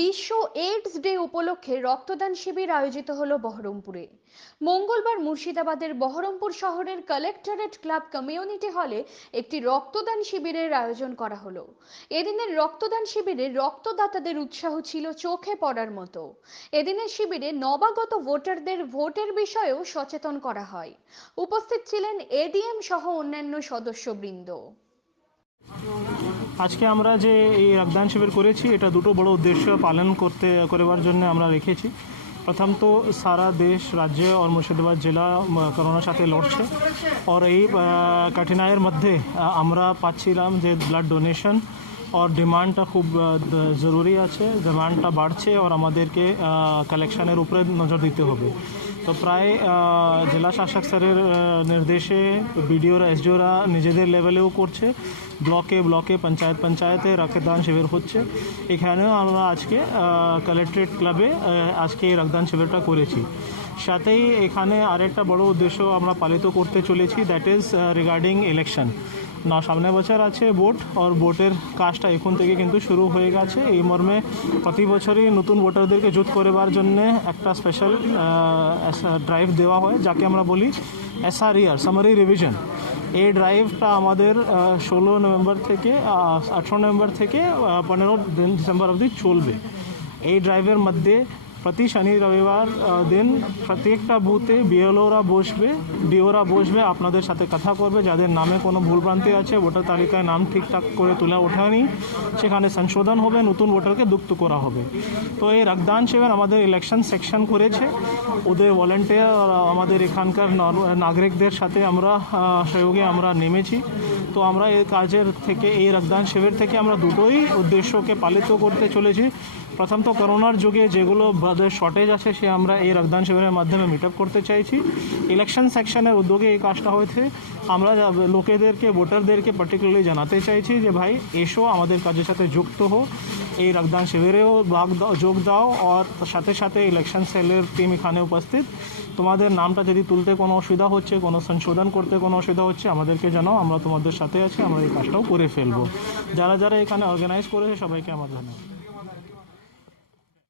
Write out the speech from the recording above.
বিশ্ব AIDS day উপলক্ষে রক্তদান শিবির আয়োজিত হলো বহরমপুরে। মঙ্গলবার মুর্শিদাবাদের বহরমপুর শহরের কালেক্টরেট ক্লাব কমিউনিটি হলে একটি রক্তদান শিবিরের আয়োজন করা হলো। এদিনের রক্তদান শিবিরে রক্তদাতাদের উৎসাহ ছিল চোখে পড়ার মতো। এদিনের শিবিরে নবাগত ভোটারদের ভোটের বিষয়েও সচেতন করা হয়। উপস্থিত ছিলেন এডিএম সহ অন্যান্য সদস্যবৃন্দ। আজকে আমরা যে এই রক্তদান শিবির করেছি এটা দুটো বড় উদ্দেশ্য পালন করবার জন্য আমরা রেখেছি। প্রথম তো সারা দেশ রাজ্য আর মুর্শিদাবাদ জেলা করোনার সাথে লড়ছে, আর এই কঠিনাইয়ের মধ্যে আমরা পাচ্ছিলাম যে ব্লাড ডোনেশন और ডিমান্ডটা খুব জরুরি আছে, ডিমান্ডটা বাড়ছে আর আমাদেরকে কালেকশনের উপরে নজর দিতে হবে। তো প্রায় জেলা শাসক স্যারের নির্দেশে বিডিওরা এসডিওরা নিজেদের লেভেলেও করছে, ব্লকে ব্লকে পঞ্চায়েতে রক্তদান শিবির হচ্ছে। এখানেও আমরা আজকে কালেক্টরেট ক্লাবে আজকে এই রক্তদান শিবিরটা করেছি। সাথেই এখানে আরেকটা বড় উদ্দেশ্য আমরা পালিত করতে চলেছি, দ্যাট ইজ রিগার্ডিং ইলেকশন। না সামনে বছর আছে ভোট, আর ভোটের কাজটা এখন থেকে কিন্তু শুরু হয়ে গেছে। এই মর্মে প্রতি বছরই নতুন ভোটারদেরকে যুক্ত করবার জন্য একটা স্পেশাল ড্রাইভ দেওয়া হয়, যাকে আমরা বলি SRER সামারি রিভিশন। এই ড্রাইভটা আমাদের 16 নভেম্বর থেকে 18 নভেম্বর থেকে 15 ডিসেম্বর অবধি চলবে। এই ড্রাইভের মধ্যে প্রতি শনি রবিবার দিন প্রত্যেকটা বুথে বিএলওরা বসবে, ডিওরা বসবে, আপনাদের সাথে কথা করবে। যাদের নামে কোনো ভুলভ্রান্তি আছে, ভোটার তালিকায় নাম ঠিকঠাক করে তোলা ওঠেনি, সেখানে সংশোধন হবে, নতুন ভোটারকে যুক্ত করা হবে। তো এই রক্তদান শিবির আমাদের ইলেকশন সেকশন করেছে, ওদের ভলেন্টিয়ার আমাদের এখানকার নাগরিকদের সাথে আমরা সহযোগে আমরা নেমেছি। তো আমরা এই কাজের থেকে, এই রক্তদান শিবির থেকে আমরা দুটোই উদ্দেশ্যকে পালিত করতে চলেছি। প্রথম তো করোনার যুগে যেগুলো ব্লাডের শর্টেজ আছে সে আমরা এই রক্তদান শিবিরের মাধ্যমে মিট আপ করতে চাইছি। ইলেকশন সেকশনের উদ্যোগে এই কাজটা হয়েছে। আমরা লোকেদেরকে, ভোটারদেরকে পার্টিকুলারলি জানাতে চাইছি যে ভাই এসো, আমাদের কাজের সাথে যুক্ত হো, এই রক্তদান শিবিরেও যোগ দাও, আর সাথে সাথে ইলেকশন সেলের টিম এখানে উপস্থিত। তোমাদের নামটা যদি তুলতে কোনো অসুবিধা হচ্ছে, কোনো সংশোধন করতে কোনো অসুবিধা হচ্ছে, আমাদেরকে জানাও, আমরা তোমাদের সাথে আছি, আমরা এই কাজটাও করে ফেলবো। যারা যারা এখানে অর্গানাইজ করেছে সবাইকে আমার ধন্যবাদ।